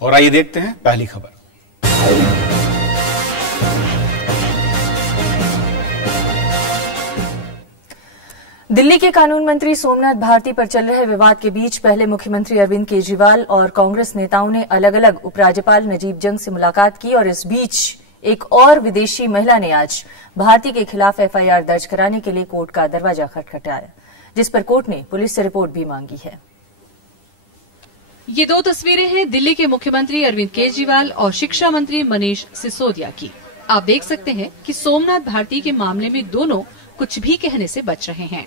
और आइए देखते हैं पहली खबर। दिल्ली के कानून मंत्री सोमनाथ भारती पर चल रहे विवाद के बीच पहले मुख्यमंत्री अरविंद केजरीवाल और कांग्रेस नेताओं ने अलग अलग उपराज्यपाल नजीब जंग से मुलाकात की और इस बीच एक और विदेशी महिला ने आज भारती के खिलाफ एफआईआर दर्ज कराने के लिए कोर्ट का दरवाजा खटखटाया, जिस पर कोर्ट ने पुलिस से रिपोर्ट भी मांगी है। ये दो तस्वीरें हैं दिल्ली के मुख्यमंत्री अरविंद केजरीवाल और शिक्षा मंत्री मनीष सिसोदिया की। आप देख सकते हैं कि सोमनाथ भारती के मामले में दोनों कुछ भी कहने से बच रहे हैं।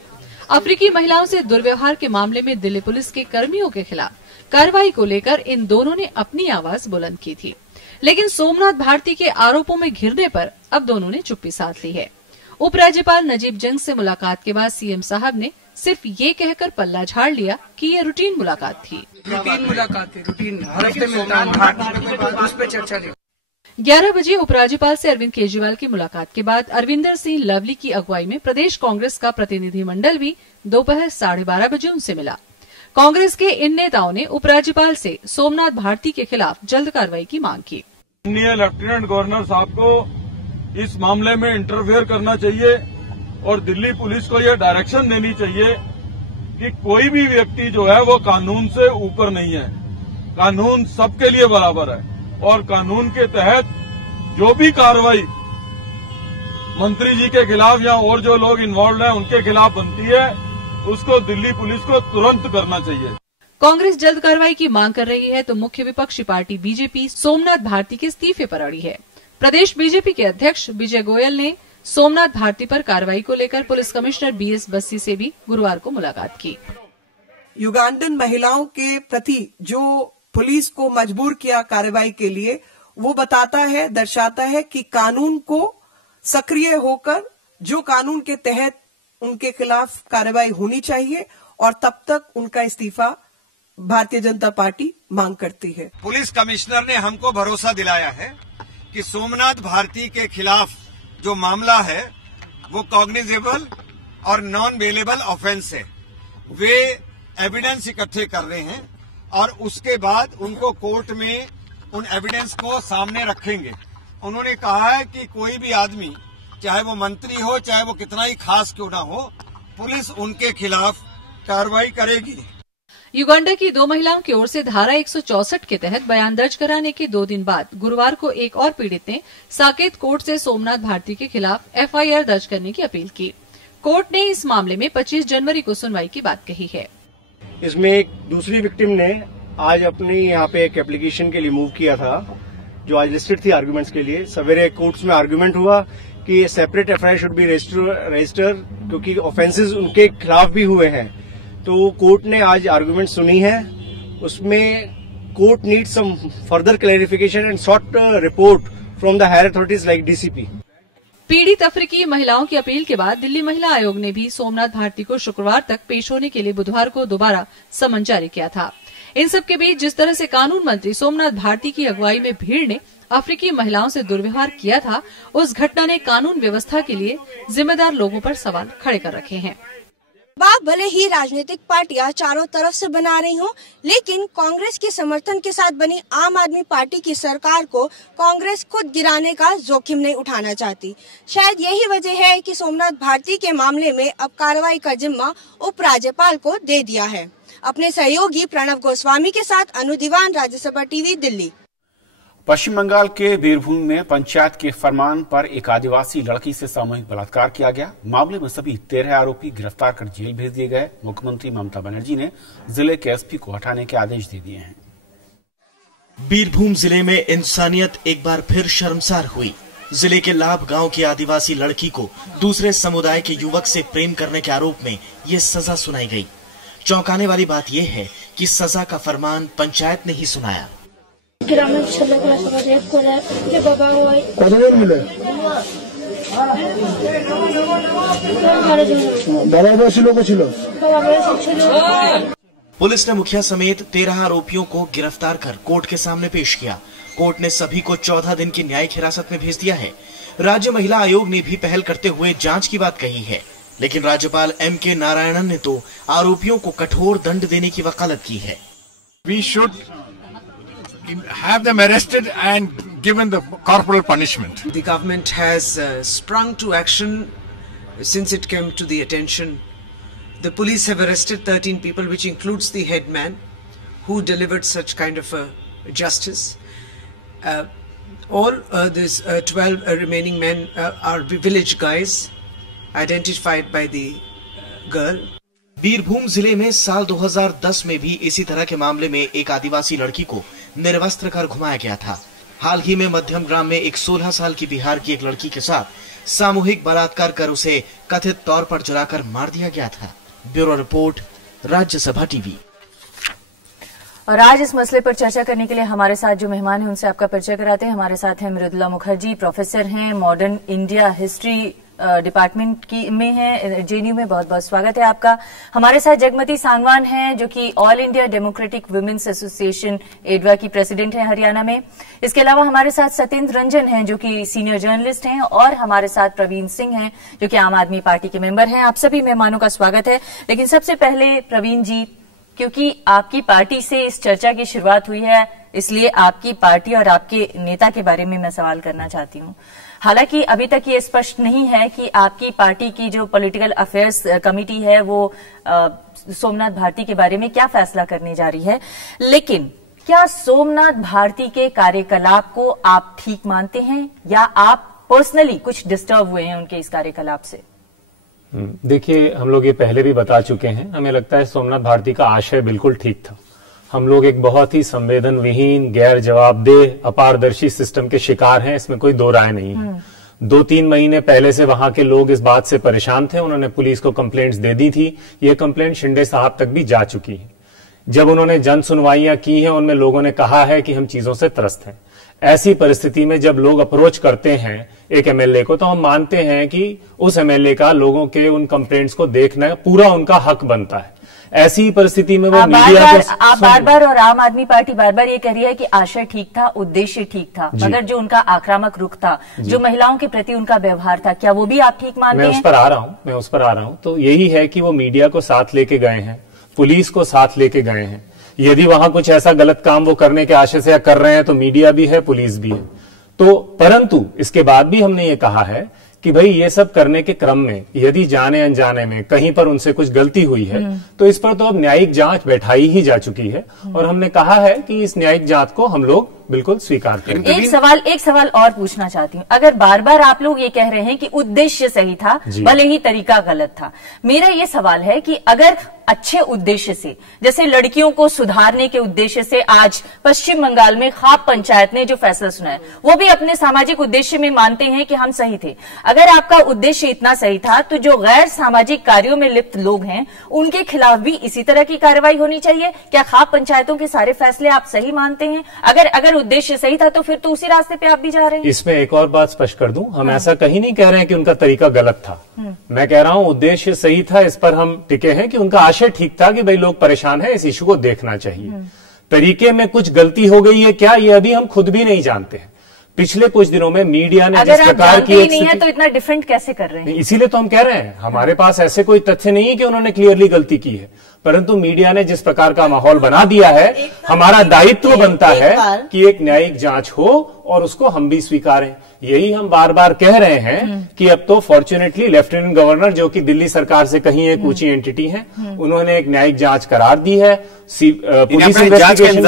अफ्रीकी महिलाओं से दुर्व्यवहार के मामले में दिल्ली पुलिस के कर्मियों के खिलाफ कार्रवाई को लेकर इन दोनों ने अपनी आवाज बुलंद की थी, लेकिन सोमनाथ भारती के आरोपों में घिरने पर अब दोनों ने चुप्पी साध ली है। उपराज्यपाल नजीब जंग से मुलाकात के बाद सीएम साहब ने सिर्फ ये कहकर पल्ला झाड़ लिया कि ये रूटीन मुलाकात थी। रूटीन हर हफ्ते मिलता है, उस पर चर्चा नहीं। 11 बजे उपराज्यपाल से अरविंद केजरीवाल की मुलाकात के बाद अरविंदर सिंह लवली की अगुवाई में प्रदेश कांग्रेस का प्रतिनिधिमंडल भी दोपहर 12:30 बजे उनसे मिला। कांग्रेस के इन नेताओं ने उपराज्यपाल से सोमनाथ भारती के खिलाफ जल्द कार्रवाई की मांग की। लेफ्टिनेंट गवर्नर साहब को इस मामले में इंटरफेयर करना चाहिए और दिल्ली पुलिस को यह डायरेक्शन देनी चाहिए कि कोई भी व्यक्ति जो है वो कानून से ऊपर नहीं है। कानून सबके लिए बराबर है और कानून के तहत जो भी कार्रवाई मंत्री जी के खिलाफ या और जो लोग इन्वॉल्व हैं उनके खिलाफ बनती है, उसको दिल्ली पुलिस को तुरंत करना चाहिए। कांग्रेस जल्द कार्रवाई की मांग कर रही है तो मुख्य विपक्षी पार्टी बीजेपी सोमनाथ भारती के इस्तीफे पर अड़ी है। प्रदेश बीजेपी के अध्यक्ष विजय गोयल ने सोमनाथ भारती पर कार्रवाई को लेकर पुलिस कमिश्नर बीएस बस्सी से भी गुरुवार को मुलाकात की। युगांडन महिलाओं के प्रति जो पुलिस को मजबूर किया कार्रवाई के लिए, वो बताता है, दर्शाता है कि कानून को सक्रिय होकर जो कानून के तहत उनके खिलाफ कार्रवाई होनी चाहिए और तब तक उनका इस्तीफा भारतीय जनता पार्टी मांग करती है। पुलिस कमिश्नर ने हमको भरोसा दिलाया है कि सोमनाथ भारती के खिलाफ जो मामला है वो कॉग्निजेबल और नॉन बेलेबल ऑफेंस है। वे एविडेंस इकट्ठे कर रहे हैं और उसके बाद उनको कोर्ट में उन एविडेंस को सामने रखेंगे। उन्होंने कहा है कि कोई भी आदमी, चाहे वो मंत्री हो, चाहे वो कितना ही खास क्यों ना हो, पुलिस उनके खिलाफ कार्रवाई करेगी। युगांडा की दो महिलाओं की ओर से धारा 164 के तहत बयान दर्ज कराने के 2 दिन बाद गुरुवार को एक और पीड़ित ने साकेत कोर्ट से सोमनाथ भारती के खिलाफ एफआईआर दर्ज करने की अपील की। कोर्ट ने इस मामले में 25 जनवरी को सुनवाई की बात कही है। इसमें एक दूसरी विक्टिम ने आज अपनी यहाँ पे एक एप्लीकेशन के लिए मूव किया था, जो आज लिस्टेड थी आर्गुमेंट्स के लिए। सवेरे कोर्ट्स में आर्गुमेंट हुआ कि separate FIR should be register, क्योंकि ऑफेंसेस उनके खिलाफ भी हुए हैं। तो कोर्ट ने आज आर्गुमेंट सुनी है। उसमें court need some further clarification and sought report from the higher authorities like DCP. पीड़ित अफ्रीकी महिलाओं की अपील के बाद दिल्ली महिला आयोग ने भी सोमनाथ भारती को शुक्रवार तक पेश होने के लिए बुधवार को दोबारा समन जारी किया था। इन सब के बीच जिस तरह से कानून मंत्री सोमनाथ भारती की अगुवाई में भीड़ ने अफ्रीकी महिलाओं से दुर्व्यवहार किया था, उस घटना ने कानून व्यवस्था के लिए जिम्मेदार लोगों पर सवाल खड़े कर रखे हैं। बात भले ही राजनीतिक पार्टियां चारों तरफ से बना रही हों, लेकिन कांग्रेस के समर्थन के साथ बनी आम आदमी पार्टी की सरकार को कांग्रेस खुद गिराने का जोखिम नहीं उठाना चाहती। शायद यही वजह है कि सोमनाथ भारती के मामले में अब कार्रवाई का जिम्मा उपराज्यपाल को दे दिया है। अपने सहयोगी प्रणव गोस्वामी के साथ अनु दीवान, राज्यसभा टीवी, दिल्ली। पश्चिम बंगाल के बीरभूम में पंचायत के फरमान पर एक आदिवासी लड़की से सामूहिक बलात्कार किया गया। मामले में सभी 13 आरोपी गिरफ्तार कर जेल भेज दिए गए। मुख्यमंत्री ममता बनर्जी ने जिले के एसपी को हटाने के आदेश दे दिए हैं। बीरभूम जिले में इंसानियत एक बार फिर शर्मसार हुई। जिले के लाभ गांव की आदिवासी लड़की को दूसरे समुदाय के युवक से प्रेम करने के आरोप में ये सजा सुनाई गई। चौंकाने वाली बात यह है कि सजा का फरमान पंचायत ने ही सुनाया। কতজন মিলে? 12 लोग ছিল। पुलिस ने मुखिया समेत 13 आरोपियों को गिरफ्तार कर कोर्ट के सामने पेश किया। कोर्ट ने सभी को 14 दिन की न्यायिक हिरासत में भेज दिया है। राज्य महिला आयोग ने भी पहल करते हुए जांच की बात कही है, लेकिन राज्यपाल M.K. नारायणन ने तो आरोपियों को कठोर दंड देने की वकालत की है। We should have them arrested and given the corporal punishment. The government has sprung to action since it came to the attention. The police have arrested 13 people, which includes the head man who delivered such kind of justice. All these 12 remaining men are village guys identified by the girl. Birbhum जिले में साल 2010 में भी इसी तरह के मामले में एक आदिवासी लड़की को निर्वस्त्र कर घुमाया गया था। हाल ही में मध्यम ग्राम में एक 16 साल की बिहार की एक लड़की के साथ सामूहिक बलात्कार कर उसे कथित तौर पर जलाकर मार दिया गया था। Bureau report, Rajya Sabha TV. और आज इस मसले पर चर्चा करने के लिए हमारे साथ जो मेहमान हैं उनसे आपका परिचय कराते हैं। हमारे साथ हैं मृदुला मुखर्जी, प्रोफेसर हैं, मॉडर्न इंडिया हिस्ट्री डिपार्टमेंट की में है जेएनयू में। बहुत बहुत स्वागत है आपका। हमारे साथ जगमती सांगवान हैं जो कि all India democratic women's association एडवा की प्रेसिडेंट हैं हरियाणा में। इसके अलावा हमारे साथ सत्येंद्र रंजन हैं जो कि सीनियर जर्नलिस्ट हैं, और हमारे साथ प्रवीण सिंह हैं जो कि आम आदमी पार्टी के मेंबर हैं। आप सभी मेहमानों का स्वागत है। लेकिन सबसे पहले प्रवीण जी, क्योंकि आपकी पार्टी से इस चर्चा की शुरुआत हुई है, इसलिए आपकी पार्टी और आपके नेता के बारे में मैं सवाल करना चाहती हूं। हालांकि अभी तक ये स्पष्ट नहीं है कि आपकी पार्टी की जो पॉलिटिकल अफेयर्स कमेटी है वो सोमनाथ भारती के बारे में क्या फैसला करने जा रही है, लेकिन क्या सोमनाथ भारती के कार्यकलाप को आप ठीक मानते हैं या आप पर्सनली कुछ डिस्टर्ब हुए हैं उनके इस कार्यकलाप से? देखिए, हम लोग ये पहले भी बता चुके हैं, हमें लगता है सोमनाथ भारती का आशय बिल्कुल ठीक था। हम लोग एक बहुत ही संवेदन विहीन, गैर जवाबदेह, अपारदर्शी सिस्टम के शिकार हैं, इसमें कोई दो राय नहीं है। 2-3 महीने पहले से वहां के लोग इस बात से परेशान थे, उन्होंने पुलिस को कंप्लेंट्स दे दी थी। ये कंप्लेंट शिंदे साहब तक भी जा चुकी है। जब उन्होंने जन सुनवाइयां की हैं, उनमें लोगों ने कहा है कि हम चीजों से त्रस्त हैं। ऐसी परिस्थिति में जब लोग अप्रोच करते हैं एक एमएलए को, तो हम मानते हैं कि उस एमएलए का लोगों के उन कंप्लेंट्स को देखना पूरा उनका हक बनता है। ऐसी परिस्थिति में वो मीडिया आप बार-बार और आम आदमी पार्टी बार-बार ये कह रही है कि आशय ठीक था, उद्देश्य ठीक था, मगर जो उनका आक्रामक रुख था, जो महिलाओं के प्रति उनका व्यवहार था, क्या वो भी आप ठीक मानते हैं? मैं उस पर आ रहा हूं। तो यही है कि वो मीडिया को साथ लेके गए हैं, पुलिस को साथ लेके गए हैं। यदि वहां कुछ ऐसा गलत काम वो करने के आशय से कर रहे हैं तो मीडिया भी है, पुलिस भी है। तो परंतु इसके बाद भी हमने ये कहा है कि भाई ये सब करने के क्रम में यदि जाने अनजाने में कहीं पर उनसे कुछ गलती हुई है तो इस पर तो अब न्यायिक जांच बैठाई ही जा चुकी है, और हमने कहा है कि इस न्यायिक जांच को हम लोग बिल्कुल स्वीकार करेंगे। एक सवाल और पूछना चाहती हूँ। अगर बार बार आप लोग ये कह रहे हैं कि उद्देश्य सही था, भले ही तरीका गलत था, मेरा ये सवाल है कि अगर अच्छे उद्देश्य से, जैसे लड़कियों को सुधारने के उद्देश्य से आज पश्चिम बंगाल में खाप पंचायत ने जो फैसला सुना है, वो भी अपने सामाजिक उद्देश्य में मानते हैं कि हम सही थे। अगर आपका उद्देश्य इतना सही था तो जो गैर सामाजिक कार्यों में लिप्त लोग हैं उनके खिलाफ भी इसी तरह की कार्रवाई होनी चाहिए। क्या खाप पंचायतों के सारे फैसले आप सही मानते हैं? अगर उद्देश्य सही था तो फिर तो उसी रास्ते पे आप भी जा रहे हैं। इसमें एक और बात स्पष्ट कर दूं, हम ऐसा कहीं नहीं कह रहे हैं कि उनका तरीका गलत था। मैं कह रहा हूं उद्देश्य सही था, इस पर हम टिके हैं कि उनका आशय ठीक था कि भाई लोग परेशान हैं, इस इशू को देखना चाहिए। तरीके में कुछ गलती हो गई है क्या, ये अभी हम खुद भी नहीं जानते हैं। पिछले कुछ दिनों में मीडिया ने जिस प्रकार की नहीं है तो इतना डिफरेंट कैसे कर रहे हैं? इसीलिए तो हम कह रहे हैं, हमारे पास ऐसे कोई तथ्य नहीं है कि उन्होंने क्लियरली गलती की है, परंतु मीडिया ने जिस प्रकार का माहौल बना दिया है, हमारा दायित्व बनता है कि एक न्यायिक जांच हो और उसको हम भी स्वीकारें। यही हम बार बार कह रहे हैं कि अब तो फॉर्चुनेटली लेफ्टिनेंट गवर्नर, जो कि दिल्ली सरकार से कहीं एक ऊंची एंटिटी है, उन्होंने एक न्यायिक जांच करार दी है। पुलिस इन्वेस्टिगेशन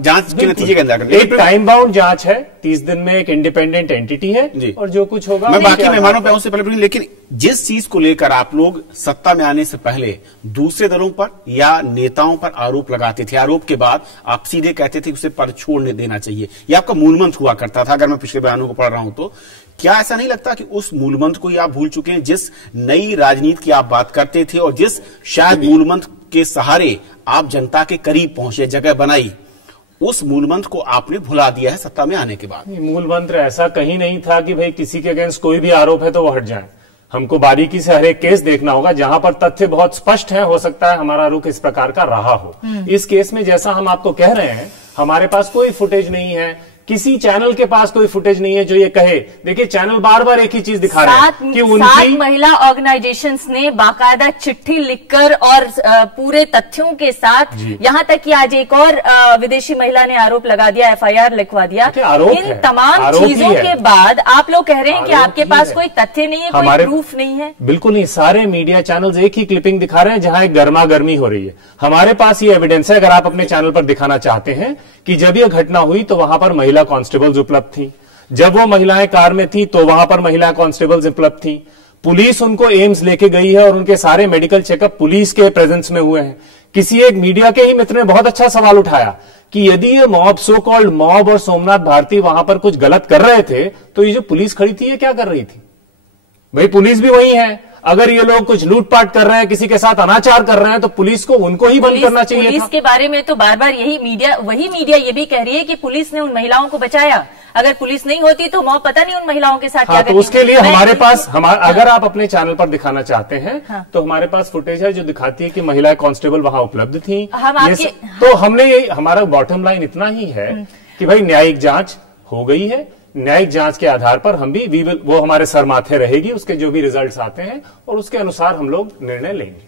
जांच के नतीजे के अंदर एक टाइम बाउंड जांच है, 30 दिन में एक इंडिपेंडेंट एंटिटी है, और जो कुछ होगा मैं बाकी मेहमानों पे उससे पहले, लेकिन जिस चीज को लेकर आप लोग सत्ता में आने से पहले दूसरे दलों पर या नेताओं पर आरोप लगाते थे, आरोप के बाद आप सीधे कहते थे कि उसे पद छोड़ने देना चाहिए, ये आपका मूलमंत्र हुआ करता था, अगर मैं पिछले बयानों को पढ़ रहा हूं तो। क्या ऐसा नहीं लगता कि उस मूलमंत्र को ही आप भूल चुके हैं? जिस नई राजनीति की आप बात करते थे और जिस शायद मूलमंत्र के सहारे आप जनता के करीब पहुंचे, जगह बनाई, उस मूलमंत्र को आपने भुला दिया है सत्ता में आने के बाद। मूलमंत्र ऐसा कहीं नहीं था कि भाई किसी के अगेंस्ट कोई भी आरोप है तो वो हट जाए। हमको बारीकी से हर एक केस देखना होगा, जहां पर तथ्य बहुत स्पष्ट है, हो सकता है हमारा रुख इस प्रकार का रहा हो। इस केस में जैसा हम आपको कह रहे हैं, हमारे पास कोई फुटेज नहीं है किसी चैनल के पास कोई फुटेज नहीं है जो ये कहे। देखिए चैनल बार बार एक ही चीज दिखा रहे हैं कि उनकी 7 महिला ऑर्गेनाइजेशंस ने बाकायदा चिट्ठी लिखकर और पूरे तथ्यों के साथ, यहां तक कि आज एक और विदेशी महिला ने आरोप लगा दिया, FIR लिखवा दिया। इन तमाम चीजों के बाद आप लोग कह रहे हैं कि आपके पास कोई तथ्य नहीं है, कोई प्रूफ नहीं है। बिल्कुल नहीं, सारे मीडिया चैनल्स एक ही क्लिपिंग दिखा रहे हैं जहां एक गर्मा गर्मी हो रही है। हमारे पास ये एविडेंस है, अगर आप अपने चैनल पर दिखाना चाहते हैं, कि जब यह घटना हुई तो वहां पर महिला कांस्टेबल्स उपलब्ध थी, जब वो महिलाएं कार में थी तो वहां पर महिला कांस्टेबल्स उपलब्ध थी, पुलिस उनको एम्स लेके गई है और उनके सारे मेडिकल चेकअप पुलिस के प्रेजेंस में हुए हैं। किसी एक मीडिया के ही मित्र ने बहुत अच्छा सवाल उठाया कि यदि ये मॉब, सो कॉल्ड मॉब और सोमनाथ भारती वहां पर कुछ गलत कर रहे थे तो ये जो पुलिस खड़ी थी ये क्या कर रही थी? भाई पुलिस भी वही है। अगर ये लोग कुछ लूटपाट कर रहे हैं, किसी के साथ अनाचार कर रहे हैं, तो पुलिस को उनको ही बंद करना चाहिए। पुलिस के बारे में तो बार बार वही मीडिया ये भी कह रही है कि पुलिस ने उन महिलाओं को बचाया। अगर पुलिस नहीं होती तो मौत पता नहीं उन महिलाओं के साथ क्या करती। तो उसके लिए हमारे पास अगर आप अपने चैनल पर दिखाना चाहते हैं तो हमारे पास फुटेज है जो दिखाती है कि महिला कांस्टेबल वहां उपलब्ध थी। तो हमने हमारा बॉटम लाइन इतना ही है कि भाई न्यायिक जांच हो गई है, न्यायिक जांच के आधार पर हम भी वो हमारे सर माथे रहेगी, उसके जो भी रिजल्ट्स आते हैं और उसके अनुसार हम लोग निर्णय लेंगे।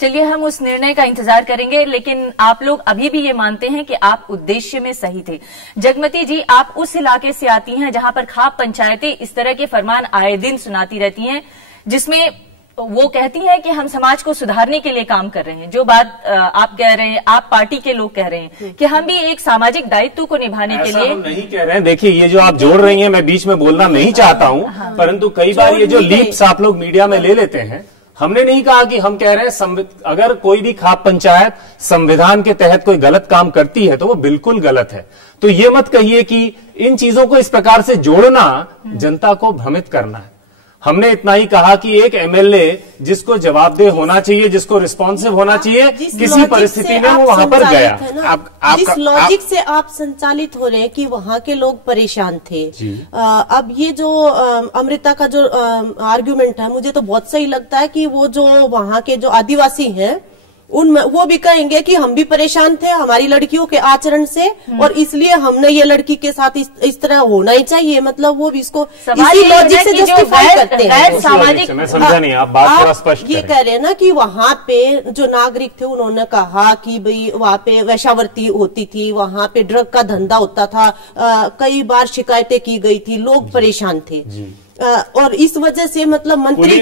चलिए हम उस निर्णय का इंतजार करेंगे, लेकिन आप लोग अभी भी ये मानते हैं कि आप उद्देश्य में सही थे। जगमती जी, आप उस इलाके से आती हैं जहां पर खाप पंचायतें इस तरह के फरमान आए दिन सुनाती रहती हैं, जिसमें वो कहती हैं कि हम समाज को सुधारने के लिए काम कर रहे हैं। जो बात आप कह रहे हैं, आप पार्टी के लोग कह रहे हैं कि हम भी एक सामाजिक दायित्व को निभाने के लिए। हम नहीं कह रहे हैं। देखिए ये जो आप जोड़ रही हैं, मैं बीच में बोलना नहीं चाहता हूं, परंतु कई बार ये जो लीप्स आप लोग मीडिया में ले लेते हैं, हमने नहीं कहा कि हम कह रहे हैं अगर कोई भी खाप पंचायत संविधान के तहत कोई गलत काम करती है तो वो बिल्कुल गलत है। तो ये मत कहिए कि इन चीजों को इस प्रकार से जोड़ना जनता को भ्रमित करना है। हमने इतना ही कहा कि एक एमएलए जिसको जवाबदेह होना चाहिए, जिसको रिस्पॉन्सिव होना चाहिए, किसी परिस्थिति में वो वहां पर गया। जिस लॉजिक से आप संचालित हो रहे हैं कि वहां के लोग परेशान थे, अब ये जो अमृता का जो आर्ग्यूमेंट है, मुझे तो बहुत सही लगता है कि वो जो वहां के जो आदिवासी हैं वो भी कहेंगे कि हम भी परेशान थे हमारी लड़कियों के आचरण से, और इसलिए हमने ये लड़की के साथ इस तरह होना ही चाहिए। मतलब वो भी इसको इसी लॉजिक से जस्टिफाई करते हैं। सामाजिक मैं समझा नहीं, आप बात थोड़ा स्पष्ट ये कह रहे हैं ना कि वहाँ पे जो नागरिक थे उन्होंने कहा कि भाई वहाँ पे वैश्यावृत्ति होती थी, वहाँ पे ड्रग का धंधा होता था, कई बार शिकायतें की गई थी, लोग परेशान थे, और इस वजह से मतलब मंत्री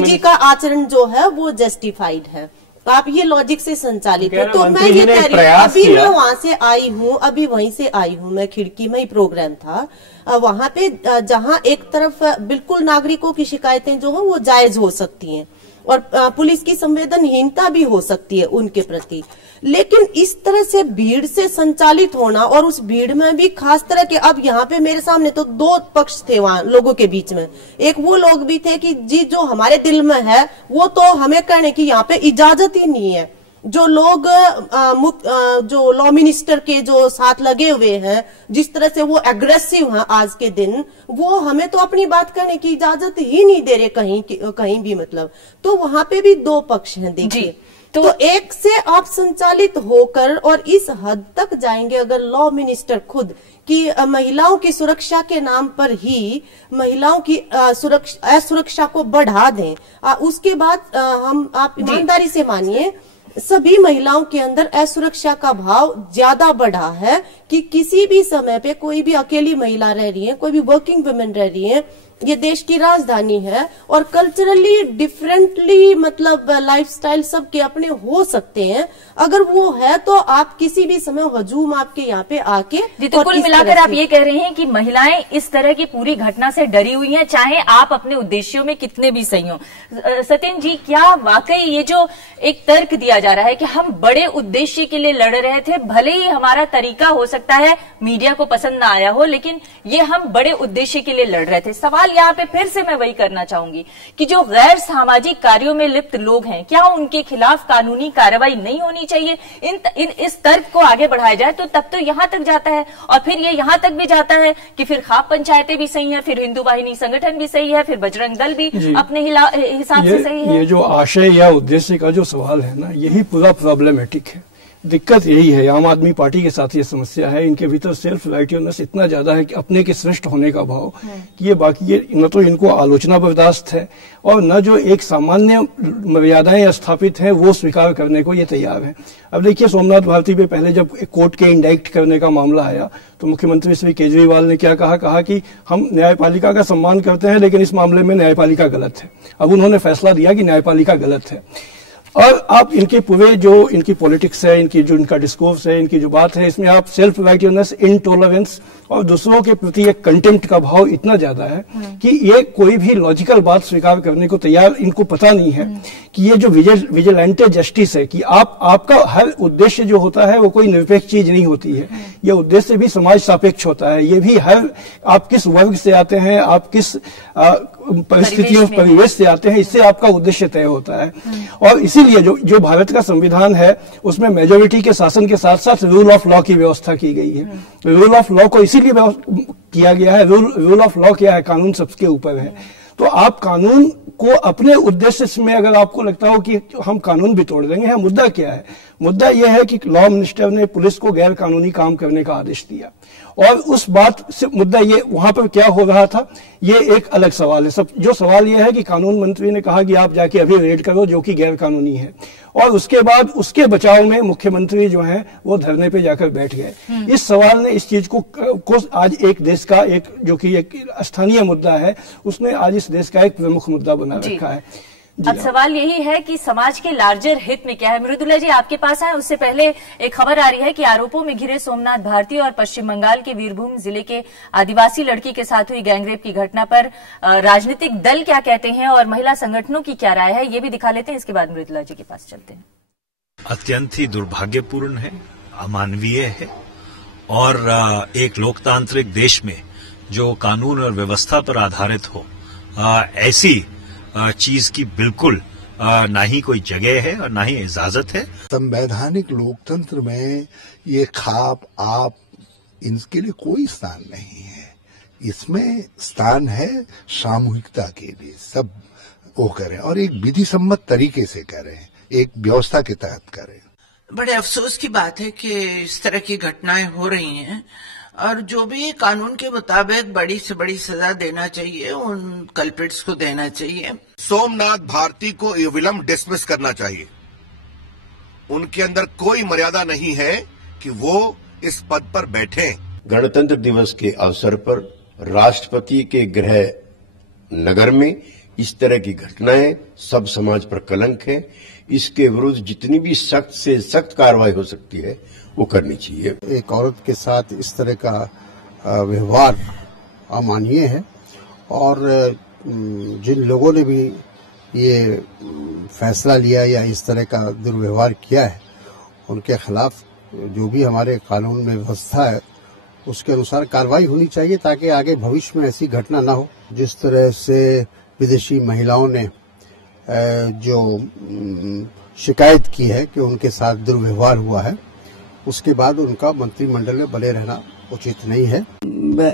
जी का आचरण जो है वो जस्टिफाइड है। आप ये लॉजिक से संचालित है। तो मैं ये कह रही हूँ, अभी मैं वहां से आई हूँ, अभी वहीं से आई हूँ, मैं खिड़की में ही प्रोग्राम था वहां पे, जहां एक तरफ बिल्कुल नागरिकों की शिकायतें जो है वो जायज हो सकती हैं और पुलिस की संवेदनहीनता भी हो सकती है उनके प्रति, लेकिन इस तरह से भीड़ से संचालित होना, और उस भीड़ में भी खास तरह के, अब यहाँ पे मेरे सामने तो 2 पक्ष थे वहां लोगों के बीच में। एक वो लोग भी थे कि जी जो हमारे दिल में है वो तो हमें कहने की यहाँ पे इजाजत ही नहीं है। जो लोग जो लॉ मिनिस्टर के जो साथ लगे हुए हैं, जिस तरह से वो एग्रेसिव हैं आज के दिन, वो हमें तो अपनी बात करने की इजाजत ही नहीं दे रहे कहीं भी। मतलब तो वहां पे भी 2 पक्ष हैं। देखिए तो एक से आप संचालित होकर और इस हद तक जाएंगे अगर लॉ मिनिस्टर खुद कि महिलाओं की सुरक्षा के नाम पर ही महिलाओं की असुरक्षा को बढ़ा दें, उसके बाद आप ईमानदारी से मानिए सभी महिलाओं के अंदर असुरक्षा का भाव ज्यादा बढ़ा है कि किसी भी समय पे कोई भी अकेली महिला रह रही है, कोई भी वर्किंग वुमेन रह रही है, ये देश की राजधानी है और कल्चरली डिफरेंटली मतलब लाइफस्टाइल सबके अपने हो सकते हैं। अगर वो है तो आप किसी भी समय हजूम आपके यहाँ पे आके, तो कुल मिलाकर आप ये कह रहे हैं कि महिलाएं इस तरह की पूरी घटना से डरी हुई हैं, चाहे आप अपने उद्देश्यों में कितने भी सही हो। सत्यन जी, क्या वाकई ये जो एक तर्क दिया जा रहा है कि हम बड़े उद्देश्य के लिए लड़ रहे थे, भले ही हमारा तरीका हो सकता है मीडिया को पसंद ना आया हो, लेकिन ये हम बड़े उद्देश्य के लिए लड़ रहे थे। सवाल यहाँ पे फिर से मैं वही करना चाहूंगी कि जो गैर सामाजिक कार्यों में लिप्त लोग हैं, क्या उनके खिलाफ कानूनी कार्रवाई नहीं होनी चाहिए? इस तर्क को आगे बढ़ाया जाए तो तब तो यहां तक जाता है, और फिर ये यहां तक भी जाता है कि फिर खाप पंचायतें भी सही है, फिर हिंदू वाहिनी संगठन भी सही है, फिर बजरंग दल भी अपने हिसाब से सही है। ये जो आशय या उद्देश्य का जो सवाल है ना, यही पूरा प्रॉब्लमेटिक है। दिक्कत यही है, आम आदमी पार्टी के साथ ये समस्या है, इनके भीतर सेल्फ राइटियसनेस इतना ज्यादा है कि अपने के श्रेष्ठ होने का भाव कि ये बाकी ये न तो इनको आलोचना बर्दाश्त है और न जो एक सामान्य मर्यादाएं स्थापित हैं वो स्वीकार करने को ये तैयार है। अब देखिए, सोमनाथ भारती पे पहले जब कोर्ट के इंडाइक्ट करने का मामला आया तो मुख्यमंत्री श्री केजरीवाल ने क्या कहा कि हम न्यायपालिका का सम्मान करते हैं लेकिन इस मामले में न्यायपालिका गलत है। अब उन्होंने फैसला दिया कि न्यायपालिका गलत है। और आप इनके पूरे जो इनकी पॉलिटिक्स है, इनकी जो इनका डिस्कोर्स है, इनकी जो बात है, इसमें आप सेल्फ राइटियसनेस, इनटॉलरेंस और दूसरों के प्रति एक कंटेम्प्ट का भाव इतना ज्यादा है कि ये कोई भी लॉजिकल बात स्वीकार करने को तैयार, इनको पता नहीं है कि ये जो विजिलेंटे जस्टिस है कि आपका हर उद्देश्य जो होता है वो कोई निरपेक्ष चीज नहीं होती है। ये उद्देश्य भी समाज सापेक्ष होता है। ये भी हर आप किस वर्ग से आते हैं, आप किस परिस्थितियों परिवेश से आते हैं, इससे आपका उद्देश्य तय होता है। और इसीलिए जो भारत का संविधान है उसमें मेजोरिटी के शासन के साथ साथ रूल ऑफ लॉ की व्यवस्था की गई है। रूल ऑफ लॉ को इसीलिए किया गया है, रूल ऑफ लॉ क्या है, कानून सबके ऊपर है। तो आप कानून को अपने उद्देश्य में अगर आपको लगता हो कि हम कानून भी तोड़ देंगे, मुद्दा क्या है? मुद्दा यह है कि लॉ मिनिस्टर ने पुलिस को गैर कानूनी काम करने का आदेश दिया और उस बात से मुद्दा ये वहां पर क्या हो रहा था ये एक अलग सवाल है। जो सवाल ये है कि कानून मंत्री ने कहा कि आप जाके अभी रेड करो जो कि गैर कानूनी है, और उसके बाद उसके बचाव में मुख्यमंत्री जो हैं वो धरने पे जाकर बैठ गए। इस सवाल ने इस चीज को आज एक देश का एक जो कि एक स्थानीय मुद्दा है उसने आज इस देश का एक प्रमुख मुद्दा बना रखा है। अब सवाल यही है कि समाज के लार्जर हित में क्या है। मृदुला जी आपके पास है, उससे पहले एक खबर आ रही है कि आरोपों में घिरे सोमनाथ भारती और पश्चिम बंगाल के वीरभूम जिले के आदिवासी लड़की के साथ हुई गैंगरेप की घटना पर राजनीतिक दल क्या कहते हैं और महिला संगठनों की क्या राय है, ये भी दिखा लेते हैं। इसके बाद मृदुला जी के पास चलते हैं। अत्यंत ही दुर्भाग्यपूर्ण है, अमानवीय है और एक लोकतांत्रिक देश में जो कानून और व्यवस्था पर आधारित हो ऐसी चीज की बिल्कुल ना ही कोई जगह है और ना ही इजाजत है। संवैधानिक लोकतंत्र में ये खाप आप इनके लिए कोई स्थान नहीं है। इसमें स्थान है सामूहिकता के लिए, सब वो करें और एक विधि सम्मत तरीके से करें, एक व्यवस्था के तहत करें। बड़े अफसोस की बात है कि इस तरह की घटनाएं हो रही हैं और जो भी कानून के मुताबिक बड़ी से बड़ी सजा देना चाहिए उन कल्प्रिट्स को देना चाहिए। सोमनाथ भारती को विलंब डिसमिस करना चाहिए। उनके अंदर कोई मर्यादा नहीं है कि वो इस पद पर बैठे। गणतंत्र दिवस के अवसर पर राष्ट्रपति के गृह नगर में इस तरह की घटनाएं सब समाज पर कलंक है। इसके विरुद्ध जितनी भी सख्त से सख्त कार्रवाई हो सकती है वो करनी चाहिए। एक औरत के साथ इस तरह का व्यवहार अमानवीय है और जिन लोगों ने भी ये फैसला लिया या इस तरह का दुर्व्यवहार किया है उनके खिलाफ जो भी हमारे कानून में व्यवस्था है उसके अनुसार कार्रवाई होनी चाहिए ताकि आगे भविष्य में ऐसी घटना ना हो। जिस तरह से विदेशी महिलाओं ने जो शिकायत की है कि उनके साथ दुर्व्यवहार हुआ है उसके बाद उनका मंत्रिमंडल में बने रहना उचित नहीं है।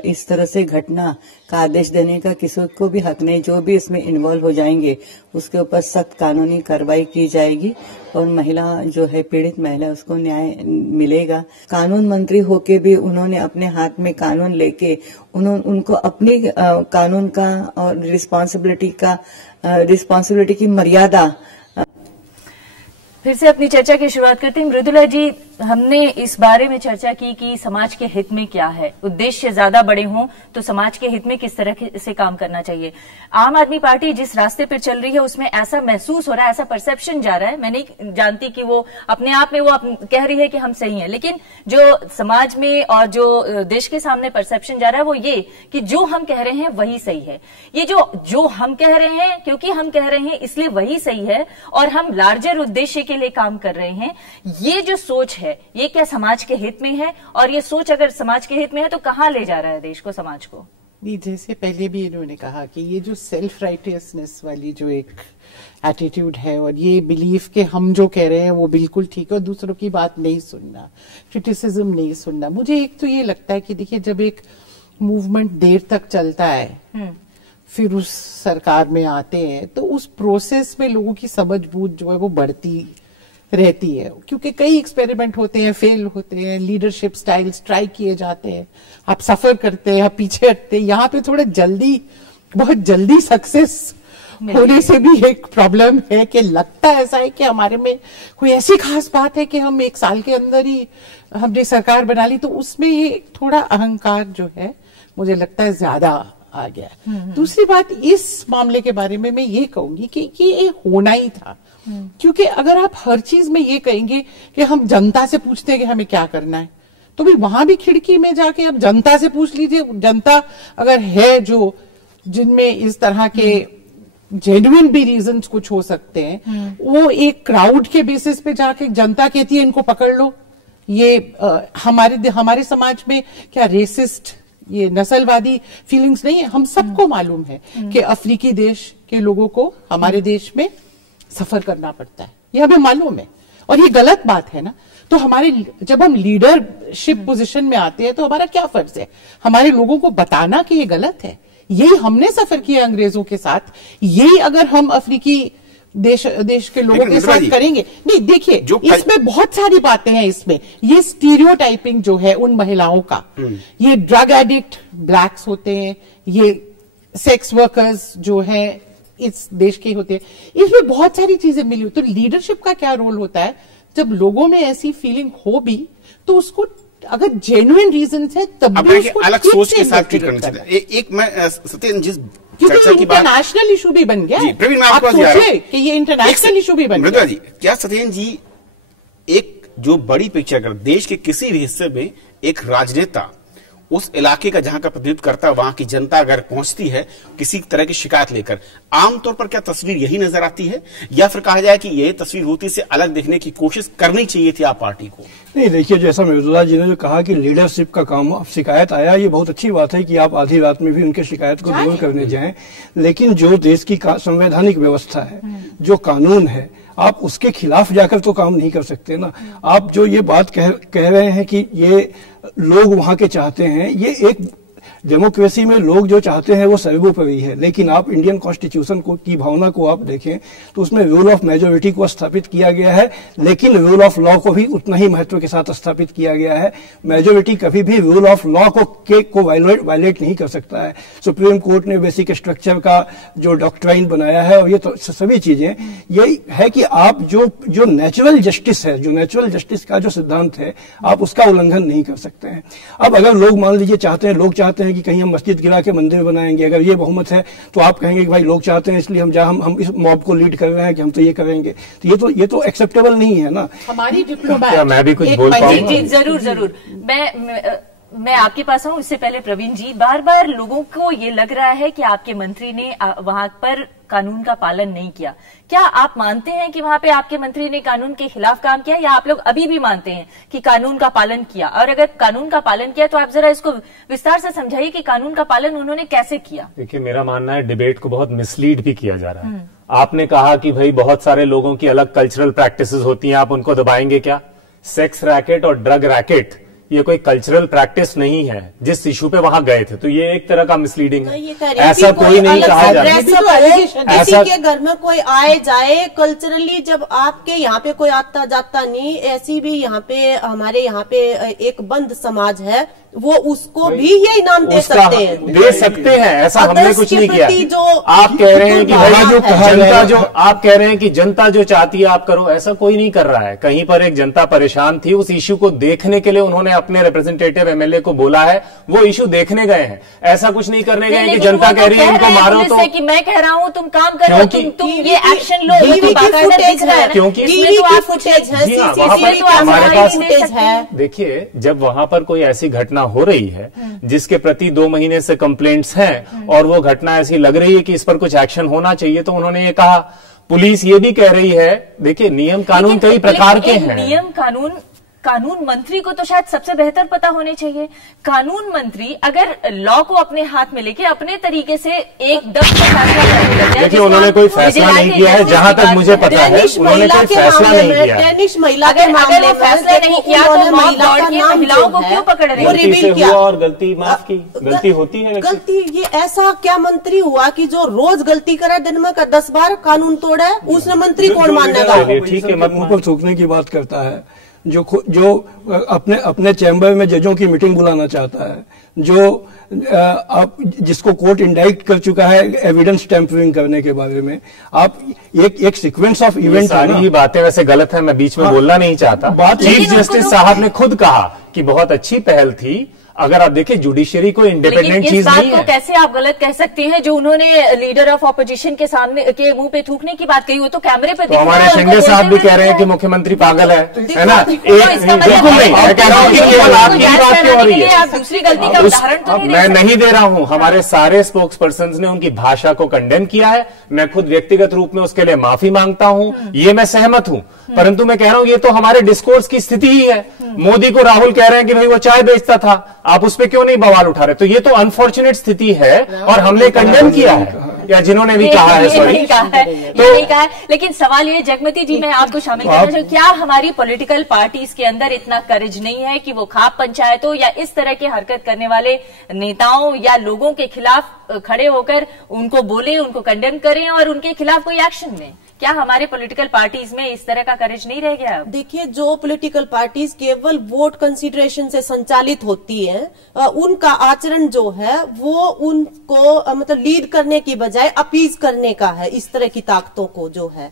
इस तरह से घटना का आदेश देने का किसी को भी हक नहीं। जो भी इसमें इन्वॉल्व हो जाएंगे उसके ऊपर सख्त कानूनी कार्रवाई की जाएगी और महिला जो है पीड़ित महिला उसको न्याय मिलेगा। कानून मंत्री होके भी उन्होंने अपने हाथ में कानून लेके उनको अपनी कानून का और रिस्पॉन्सिबिलिटी की मर्यादा। फिर से अपनी चर्चा की शुरुआत करते हैं। मृदुला जी, हमने इस बारे में चर्चा की कि समाज के हित में क्या है, उद्देश्य ज्यादा बड़े हों तो समाज के हित में किस तरह से काम करना चाहिए। आम आदमी पार्टी जिस रास्ते पर चल रही है उसमें ऐसा महसूस हो रहा है, ऐसा परसेप्शन जा रहा है, मैं नहीं जानती कि वो अपने आप में वो कह रही है कि हम सही हैं, लेकिन जो समाज में और जो देश के सामने परसेप्शन जा रहा है वो ये कि जो हम कह रहे हैं वही सही है। ये जो हम कह रहे हैं क्योंकि हम कह रहे हैं इसलिए वही सही है और हम लार्जर उद्देश्य के लिए काम कर रहे हैं, ये जो सोच है ये क्या समाज के हित में है? और ये सोच अगर समाज के हित में है तो कहां ले जा रहा है देश को, समाज को? जैसे पहले भी इन्होंने कहा कि ये जो सेल्फ राइटियसनेस वाली जो एक एटीट्यूड है और ये बिलीफ कि हम जो कह रहे हैं वो बिल्कुल ठीक है और दूसरों की बात नहीं सुनना, क्रिटिसिज्म नहीं सुनना। मुझे एक तो ये लगता है कि देखिए जब एक मूवमेंट देर तक चलता है फिर उस सरकार में आते हैं तो उस प्रोसेस में लोगों की समझ बूझ जो है वो बढ़ती रहती है, क्योंकि कई एक्सपेरिमेंट होते हैं, फेल होते हैं, लीडरशिप स्टाइल्स ट्राई किए जाते हैं, आप सफर करते हैं, आप पीछे हटते हैं। यहाँ पे थोड़ा जल्दी, बहुत जल्दी सक्सेस होने से भी एक प्रॉब्लम है कि लगता ऐसा है कि हमारे में कोई ऐसी खास बात है कि हम 1 साल के अंदर ही हमने सरकार बना ली, तो उसमें ये थोड़ा अहंकार जो है मुझे लगता है ज्यादा आ गया। दूसरी बात, इस मामले के बारे में मैं ये कहूंगी कि ये होना ही था, क्योंकि अगर आप हर चीज में ये कहेंगे कि हम जनता से पूछते हैं कि हमें क्या करना है, तो भी वहां भी खिड़की में जाके आप जनता से पूछ लीजिए। जनता अगर है जो जिनमें इस तरह के जेन्युइन भी रीजंस कुछ हो सकते हैं, वो एक क्राउड के बेसिस पे जाके जनता कहती है इनको पकड़ लो। ये हमारे समाज में क्या रेसिस्ट, ये नस्लवादी फीलिंग्स नहीं है। हम सबको मालूम है कि अफ्रीकी देश के लोगों को हमारे देश में सफर करना पड़ता है, ये हमें मालूम है और ये गलत बात है ना। तो जब हम लीडरशिप पोजीशन में आते हैं तो हमारा क्या फर्ज है? हमारे लोगों को बताना कि ये गलत है। यही हमने सफर किया अंग्रेजों के साथ, यही अगर हम अफ्रीकी देश के लोगों के साथ करेंगे। नहीं, देखिए इसमें बहुत सारी बातें हैं। इसमें ये स्टीरियोटाइपिंग जो है उन महिलाओं का, ये ड्रग एडिक्ट ब्लैक्स होते हैं, ये सेक्स वर्कर्स जो है इस देश के होते हैं, इसमें बहुत सारी चीजें मिली। तो लीडरशिप का क्या रोल होता है? जब लोगों में ऐसी फीलिंग हो भी तो उसको अगर जेन्युइन रीजन है तब भी उसको अलग सोच के साथ ट्रीट करना चाहिए। एक मैं सत्येंद्र जिस क्योंकि इंटरनेशनल इशू भी बन गया। प्रवीण, मैं आप सोचिए कि ये इंटरनेशनल इशू भी बन गया। जी, क्या सत्येंद्र जी एक जो बड़ी पिक्चर कर देश के किसी भी हिस्से में एक राजनेता उस इलाके का जहां का प्रतिनिधित्व करता है, वहां की जनता अगर पहुंचती है किसी तरह की शिकायत लेकर, आमतौर पर क्या तस्वीर यही नजर आती है, या फिर कहा जाए कि यह तस्वीर होती से अलग देखने की कोशिश करनी चाहिए थी आप पार्टी को? नहीं, देखिए जैसा मृदुला जी ने जो कहा कि लीडरशिप का काम, अब शिकायत आया, ये बहुत अच्छी बात है कि आप आधी रात में भी उनके शिकायत को दूर करने जाएं, लेकिन जो देश की संवैधानिक व्यवस्था है, जो कानून है, आप उसके खिलाफ जाकर तो काम नहीं कर सकते ना। आप जो ये बात कह रहे हैं कि ये लोग वहां के चाहते हैं, ये एक डेमोक्रेसी में लोग जो चाहते हैं वो सर्वोपरि है, लेकिन आप इंडियन कॉन्स्टिट्यूशन की भावना को आप देखें तो उसमें रूल ऑफ मेजोरिटी को स्थापित किया गया है, लेकिन रूल ऑफ लॉ को भी उतना ही महत्व के साथ स्थापित किया गया है। मेजोरिटी कभी भी रूल ऑफ लॉ को वायलेट नहीं कर सकता है। सुप्रीम कोर्ट ने बेसिक स्ट्रक्चर का जो डॉक्ट्राइन बनाया है, और ये तो सभी चीजें यही है कि आप जो नेचुरल जस्टिस है, जो नेचुरल जस्टिस का जो सिद्धांत है, आप उसका उल्लंघन नहीं कर सकते हैं। अब अगर लोग मान लीजिए चाहते हैं, लोग चाहते हैं कि कहीं हम मस्जिद गिरा के मंदिर बनाएंगे, अगर ये बहुमत है तो आप कहेंगे कि भाई लोग चाहते हैं इसलिए हम इस मॉब को लीड कर रहे हैं कि हम तो ये करेंगे, तो ये तो एक्सेप्टेबल नहीं है ना। हमारी डिप्लोमेट, मैं भी कुछ बोल पाऊंगा? जी, जरूर। मैं आपके पास आऊं, इससे पहले प्रवीण जी, बार बार लोगों को ये लग रहा है कि आपके मंत्री ने वहां पर कानून का पालन नहीं किया। क्या आप मानते हैं कि वहां पे आपके मंत्री ने कानून के खिलाफ काम किया, या आप लोग अभी भी मानते हैं कि कानून का पालन किया? और अगर कानून का पालन किया तो आप जरा इसको विस्तार से समझाइए कि कानून का पालन उन्होंने कैसे किया। देखिए, मेरा मानना है डिबेट को बहुत मिसलीड भी किया जा रहा है। आपने कहा कि भाई बहुत सारे लोगों की अलग कल्चरल प्रैक्टिसेस होती हैं, आप उनको दबाएंगे क्या? सेक्स रैकेट और ड्रग रैकेट ये कोई कल्चरल प्रैक्टिस नहीं है। जिस इशू पे वहां गए थे, तो ये एक तरह का मिसलीडिंग है। ऐसा कोई नहीं कहा जा रहा। किसी के घर में कोई आए जाए कल्चरली, जब आपके यहाँ पे कोई आता जाता नहीं, ऐसी भी यहाँ पे हमारे यहाँ पे एक बंद समाज है, वो उसको भी ये इनाम दे सकते हैं। ऐसा हमने कुछ नहीं किया। आप कह रहे हैं कि आप कह रहे हैं कि जनता जो चाहती है आप करो, ऐसा कोई नहीं कर रहा है। कहीं पर एक जनता परेशान थी, उस इश्यू को देखने के लिए उन्होंने अपने रिप्रेजेंटेटिव एमएलए को बोला है, वो इश्यू देखने गए हैं। ऐसा कुछ नहीं करने गए कि जनता कह रही है इनको मारो, तो कि मैं कह रहा हूं तुम काम करो, तुम ये एक्शन लो, क्योंकि हमारे पास देखिए, जब वहां पर कोई ऐसी घटना हो रही है जिसके प्रति 2 महीने से कंप्लेंट्स हैं और वो घटना ऐसी लग रही है कि इस पर कुछ एक्शन होना चाहिए, तो उन्होंने ये कहा। पुलिस ये भी कह रही है, देखिए नियम कानून कई प्रकार के हैं। नियम कानून कानून मंत्री को तो शायद सबसे बेहतर पता होने चाहिए। कानून मंत्री अगर लॉ को अपने हाथ में लेके अपने तरीके से एकदम देखिए, उन्होंने कोई फैसला नहीं किया है, जहां तक मुझे पता है उन्होंने कोई फैसला नहीं किया है। डेनिश महिला के मामले में फैसला नहीं किया तो मॉब दौड़ के महिलाओं को क्यों पकड़ रहे हैं? और गलती माफ की, गलती होती है। गलती ये ऐसा क्या मंत्री हुआ कि जो रोज गलती करे, दिन में 10 बार कानून तोड़ा है, उसने मंत्री कौन मानेगा? ठीक है, मुंह पर थूकने की बात करता है, जो अपने चैम्बर में जजों की मीटिंग बुलाना चाहता है, जो जिसको कोर्ट इंडाइक्ट कर चुका है एविडेंस टैंपरिंग करने के बारे में। आप एक सीक्वेंस ऑफ इवेंट, सारी ही बातें वैसे गलत है, मैं बीच में बोलना नहीं चाहता। चीफ जस्टिस साहब ने खुद कहा कि बहुत अच्छी पहल थी। अगर आप देखिए, जुडिशरी को इंडिपेंडेंट चीज नहीं है। कैसे आप गलत कह सकते हैं? जो उन्होंने लीडर ऑफ ऑपोजिशन के सामने के मुंह पे थूकने की बात कही, वो तो कैमरे पे तो हमारे शिंदे साहब भी कह रहे हैं कि मुख्यमंत्री पागल है ना? बिल्कुल नहीं, मैं कह रहा हूँ कि केवल आपकी बात क्यों हो रही है? आप दूसरी गलती का उदाहरण तो नहीं मैं नहीं दे रहा हूँ। हमारे सारे स्पोक्स पर्सन ने उनकी भाषा को कंडेम किया है। मैं खुद व्यक्तिगत रूप में उसके लिए माफी मांगता हूँ, ये मैं सहमत हूँ। परंतु मैं कह रहा हूँ, ये तो हमारे डिस्कोर्स की स्थिति ही है। मोदी को राहुल कह रहे हैं कि भाई वो चाय बेचता था, आप उस पर क्यों नहीं बवाल उठा रहे? तो ये तो अनफॉर्चुनेट स्थिति है और हमने कंडेम किया है, या जिन्होंने भी कहा है, सॉरी नहीं कहा है। लेकिन सवाल ये, जगमती जी, मैं आपको शामिल करना चाहूँ, क्या हमारी पॉलिटिकल पार्टीज के अंदर इतना करेज नहीं है कि वो खाप पंचायतों या इस तरह की हरकत करने वाले नेताओं या लोगों के खिलाफ खड़े होकर उनको बोले, उनको कंडेम करें और उनके खिलाफ कोई एक्शन लें? क्या हमारे पॉलिटिकल पार्टीज में इस तरह का करेज नहीं रह गया? देखिए, जो पॉलिटिकल पार्टीज केवल वोट कंसीडरेशन से संचालित होती हैं, उनका आचरण जो है वो उनको मतलब लीड करने की बजाय अपीज करने का है, इस तरह की ताकतों को जो है।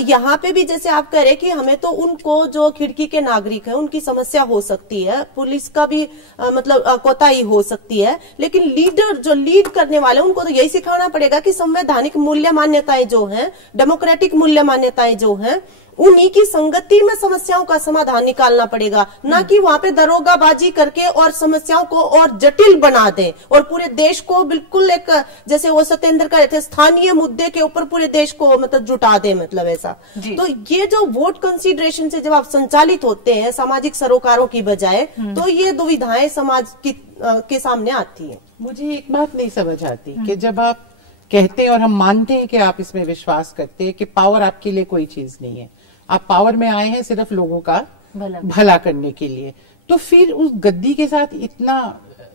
यहाँ पे भी जैसे आप कह रहे हैं कि हमें तो उनको जो खिड़की के नागरिक हैं उनकी समस्या हो सकती है, पुलिस का भी मतलब कोताही हो सकती है, लेकिन लीडर जो लीड करने वाले उनको तो यही सिखाना पड़ेगा कि संवैधानिक मूल्य मान्यताएं जो हैं, डेमोक्रेटिक मूल्य मान्यताएं जो हैं, उन्हीं की संगति में समस्याओं का समाधान निकालना पड़ेगा, ना कि वहां पे दरोगाबाजी करके और समस्याओं को और जटिल बना दे और पूरे देश को बिल्कुल एक, जैसे वो सत्येंद्र कह रहे थे, स्थानीय मुद्दे के ऊपर पूरे देश को मतलब जुटा दे, मतलब ऐसा। तो ये जो वोट कंसीडरेशन से जब आप संचालित होते हैं सामाजिक सरोकारों की बजाय, तो ये दुविधाएं समाज के सामने आती है। मुझे एक बात नहीं समझ आती कि जब आप कहते हैं और हम मानते हैं कि आप इसमें विश्वास करते हैं कि पावर आपके लिए कोई चीज नहीं है, आप पावर में आए हैं सिर्फ लोगों का भला करने के लिए, तो फिर उस गद्दी के साथ इतना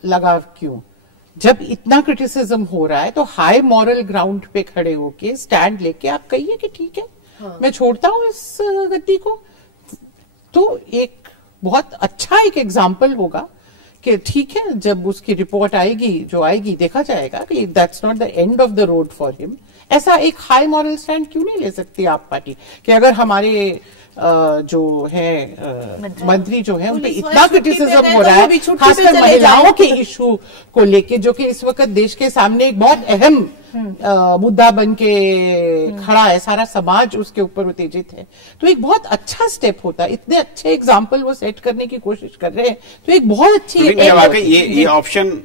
लगाव क्यों? जब इतना क्रिटिसिज्म हो रहा है तो हाई मॉरल ग्राउंड पे खड़े होके स्टैंड लेके आप कहिए कि ठीक है, मैं छोड़ता हूं इस गद्दी को। तो एक बहुत अच्छा एक एग्जाम्पल होगा कि ठीक है, जब उसकी रिपोर्ट आएगी, जो आएगी, देखा जाएगा कि that's not the end of the road for him. ऐसा एक हाई मॉरल स्टैंड क्यों नहीं ले सकती आप पार्टी कि अगर हमारे जो है मंत्री जो है उन पे इतना क्रिटिसिज्म हो रहा है, खासकर महिलाओं के इशू को लेके, जो कि इस वक्त देश के सामने एक बहुत अहम मुद्दा बन के खड़ा है, सारा समाज उसके ऊपर उत्तेजित है, तो एक बहुत अच्छा स्टेप होता है। इतने अच्छे एग्जाम्पल वो सेट करने की कोशिश कर रहे हैं, तो एक बहुत अच्छी ये ऑप्शन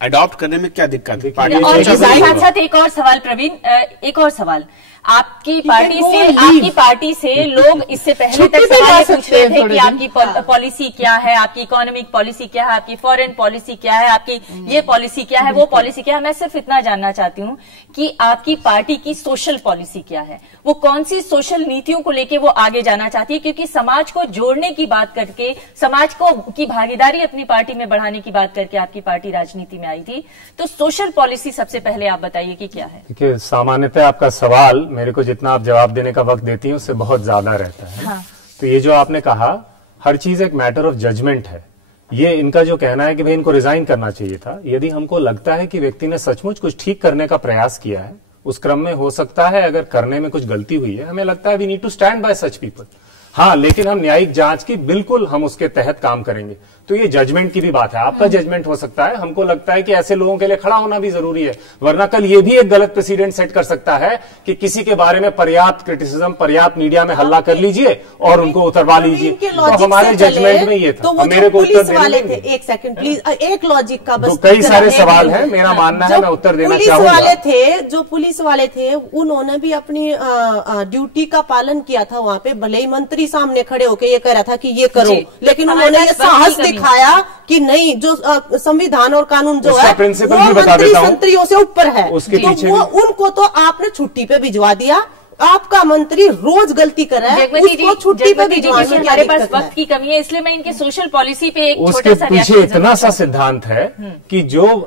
अडॉप्ट करने में क्या दिक्कत है? और साथ साथ एक और सवाल प्रवीण, एक और सवाल, आपकी पार्टी से लोग इससे पहले तक सवाल पूछते थे कि आपकी पॉलिसी क्या है, आपकी इकोनॉमिक पॉलिसी क्या है, आपकी फॉरेन पॉलिसी क्या है, आपकी ये पॉलिसी क्या है, वो पॉलिसी क्या है। मैं सिर्फ इतना जानना चाहती हूँ कि आपकी पार्टी की सोशल पॉलिसी क्या है, वो कौन सी सोशल नीतियों को लेके वो आगे जाना चाहती है, क्योंकि समाज को जोड़ने की बात करके, समाज को की भागीदारी अपनी पार्टी में बढ़ाने की बात करके आपकी पार्टी राजनीति में आई थी। तो सोशल पॉलिसी सबसे पहले आप बताइए कि क्या है। देखिए, सामान्यतः आपका सवाल मेरे को जितना आप जवाब देने का वक्त देती हैं उससे बहुत ज्यादा रहता है। हाँ। तो ये जो आपने कहा, हर चीज एक मैटर ऑफ जजमेंट है। ये इनका जो कहना है कि भाई इनको रिजाइन करना चाहिए था, यदि हमको लगता है कि व्यक्ति ने सचमुच कुछ ठीक करने का प्रयास किया है, उस क्रम में हो सकता है अगर करने में कुछ गलती हुई है, हमें लगता है we need to stand by such people. हाँ, लेकिन हम न्यायिक जांच की बिल्कुल हम उसके तहत काम करेंगे। तो ये जजमेंट की भी बात है, आपका जजमेंट हो सकता है, हमको लगता है कि ऐसे लोगों के लिए खड़ा होना भी जरूरी है, वरना कल ये भी एक गलत प्रेसिडेंट सेट कर सकता है कि किसी के बारे में पर्याप्त क्रिटिसिज्म, पर्याप्त मीडिया में हल्ला कर लीजिए और उनको उतरवा लीजिए। तो हमारे जजमेंट में ये था, मेरे को उत्तर देने थे। एक सेकंड प्लीज, एक लॉजिक का बस, कई सारे सवाल है, मेरा मानना है, मैं उत्तर देना चाहूंगा। जो पुलिस वाले थे उन्होंने भी अपनी ड्यूटी का पालन किया था वहां पे, भले ही मंत्री सामने खड़े होके ये कह रहा था कि ये करो, लेकिन उन्होंने ये साहस दिखाया कि नहीं, जो संविधान और कानून जो है वो मंत्री संतरियों से ऊपर है, तो वो उनको तो आपने छुट्टी पे भिजवा दिया। आपका मंत्री रोज गलती कर रहा है, उसको छुट्टी पे भिजवाने की हमारे पास वक्त की कमी है, इसलिए मैं इनके सोशल पॉलिसी पे एक उसके पीछे इतना सा सिद्धांत है कि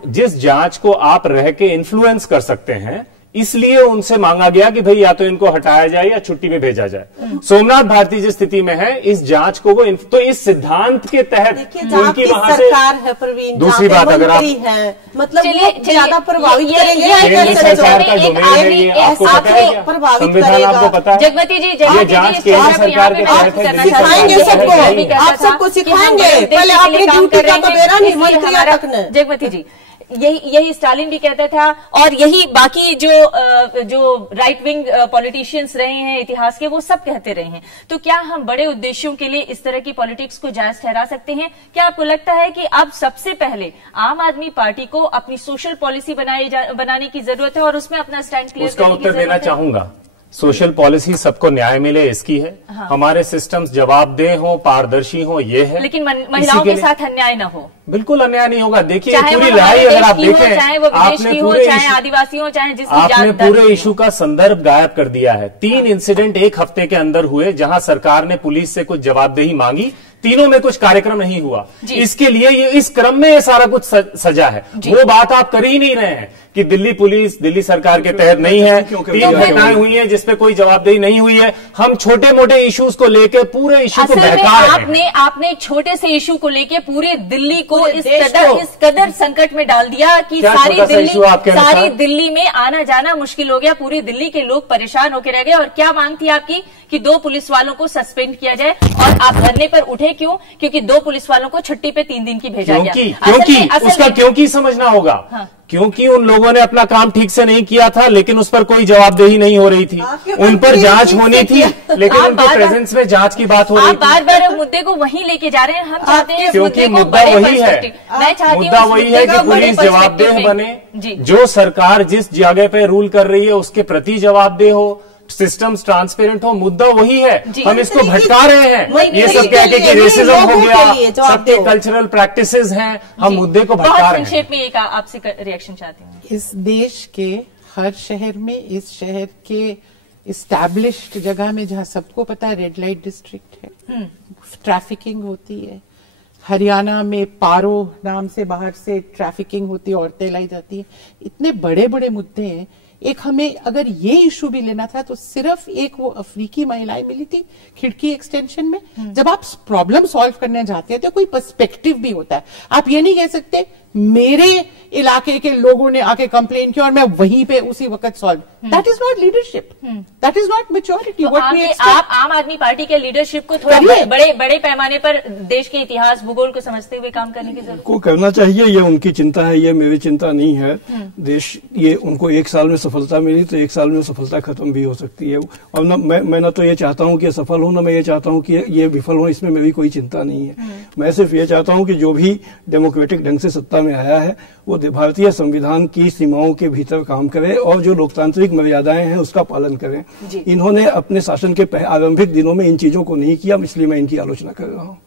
जिस जांच को आप रह के इन्फ्लुएंस कर सकते हैं, इसलिए उनसे मांगा गया कि भाई या तो इनको हटाया जाए या छुट्टी पे भेजा जाए। सोमनाथ भारती जिस स्थिति में है, इस जांच को वो तो इस सिद्धांत के तहत उनकी वहां से सरकार है प्रवीण, दूसरी बात अगर आप मतलब ज्यादा प्रभावित करेंगे, सरकार का डोमेन है, आपको पता है क्या? संविधान आपको पता है? जगमती जी, ये जांच केंद्र सरकार के तहत है, सिखाएंगे सबको, आप सबको सिखाएंगे, पहले अपनी ड्यूटी का तो बेरा नहीं मंत्री रखना। जगमती जी, यही स्टालिन भी कहता था, और यही बाकी जो राइट विंग पॉलिटिशियंस रहे हैं इतिहास के, वो सब कहते रहे हैं। तो क्या हम बड़े उद्देश्यों के लिए इस तरह की पॉलिटिक्स को जायज ठहरा सकते हैं? क्या आपको लगता है कि अब सबसे पहले आम आदमी पार्टी को अपनी सोशल पॉलिसी बनाने की जरूरत है और उसमें अपना स्टैंड क्लियर उसका उत्तर देना चाहूंगा। सोशल पॉलिसी सबको न्याय मिले इसकी है, हाँ। हमारे सिस्टम्स जवाबदेह हो, पारदर्शी हो, ये है। लेकिन महिलाओं के साथ अन्याय न हो। बिल्कुल अन्याय नहीं होगा। देखिए पूरी लड़ाई अगर आप देखें, चाहे वो विदेश की हो, चाहे आदिवासी हो, चाहे जिसकी आपने पूरे इशू का संदर्भ गायब कर दिया है। 3 इंसिडेंट एक हफ्ते के अंदर हुए जहां सरकार ने पुलिस से कुछ जवाबदेही मांगी, तीनों में कुछ कार्यक्रम नहीं हुआ। इसके लिए ये इस क्रम में ये सारा कुछ सजा है। वो बात आप कर ही नहीं रहे हैं कि दिल्ली पुलिस दिल्ली सरकार के तहत नहीं है, 3 घटनाएं हुई हैं जिसपे कोई जवाबदेही नहीं हुई है। हम छोटे मोटे इश्यूज को लेकर पूरे इशू को बहका रहे हैं। आपने एक छोटे से इशू को लेकर पूरे दिल्ली को इस कदर संकट में डाल दिया कि सारी दिल्ली में आना जाना मुश्किल हो गया। पूरी दिल्ली के लोग परेशान होकर रह गए। और क्या मांग थी आपकी कि 2 पुलिस वालों को सस्पेंड किया जाए, और आप धरने पर उठे क्यों? क्योंकि 2 पुलिस वालों को छुट्टी पे 3 दिन की भेजा गया। क्योंकि उसका क्योंकि समझना होगा। हाँ। क्योंकि उन लोगों ने अपना काम ठीक से नहीं किया था, लेकिन उस पर कोई जवाबदेही नहीं हो रही थी। उन पर जांच होनी थी, लेकिन उनके प्रेजेंस में जांच की बात हो रही थी। आप बार-बार मुद्दे को वहीं लेके जा रहे हैं। हम चाहते हैं क्योंकि मुद्दा वही है, मुद्दा वही है कि पुलिस जवाबदेह बने। जो सरकार जिस जगह पे रूल कर रही है उसके प्रति जवाबदेह हो, सिस्टम्स ट्रांसपेरेंट हो। मुद्दा वही है। हम इसको भटका रहे हैं। ये सब कहते कि रेसिज्म हो गया, सबके कल्चरल प्रैक्टिसेस हैं, हम मुद्दे को भटका रहे हैं। संक्षेप में एक आपसे रिएक्शन चाहती हूँ। इस देश के हर शहर में, इस शहर के इस्टेब्लिश्ड जगह में जहाँ सबको पता है रेड लाइट डिस्ट्रिक्ट है, ट्रैफिकिंग होती है। हरियाणा में पारो नाम से बाहर से ट्रैफिकिंग होती है, औरतें लाई जाती है। इतने बड़े बड़े मुद्दे हैं। एक हमें अगर ये इशू भी लेना था तो सिर्फ एक वो अफ्रीकी महिलाएं मिली थी खिड़की एक्सटेंशन में। जब आप प्रॉब्लम सॉल्व करने जाते हैं तो कोई पर्सपेक्टिव भी होता है। आप ये नहीं कह सकते मेरे इलाके के लोगों ने आके कंप्लेन किया और मैं वहीं पे उसी वक्त solve. That is not leadership, that is not maturity. आप आम आदमी पार्टी के लीडरशिप को थोड़ा बड़े पैमाने पर देश के इतिहास भूगोल को समझते हुए काम करने की जरूरत को करना चाहिए। ये उनकी चिंता है, ये मेरी चिंता नहीं है। देश ये उनको 1 साल में सफलता मिली तो 1 साल में सफलता खत्म भी हो सकती है। और मैं न तो ये चाहता हूँ कि सफल हो, न मैं ये चाहता हूँ कि ये विफल हो। इसमें मेरी कोई चिंता नहीं है। मैं सिर्फ ये चाहता हूँ कि जो भी डेमोक्रेटिक ढंग से सत्ता में आया है वो भारतीय संविधान की सीमाओं के भीतर काम करे और जो लोकतांत्रिक मर्यादाएं हैं उसका पालन करें। इन्होंने अपने शासन के आरंभिक दिनों में इन चीजों को नहीं किया, इसलिए मैं इनकी आलोचना कर रहा हूँ।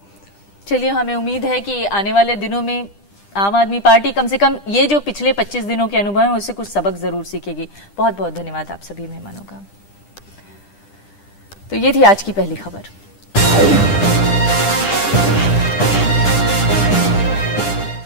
चलिए, हमें उम्मीद है कि आने वाले दिनों में आम आदमी पार्टी कम से कम ये जो पिछले 25 दिनों के अनुभव है उससे कुछ सबक जरूर सीखेगी। बहुत बहुत धन्यवाद आप सभी मेहमानों का। तो ये थी आज की पहली खबर।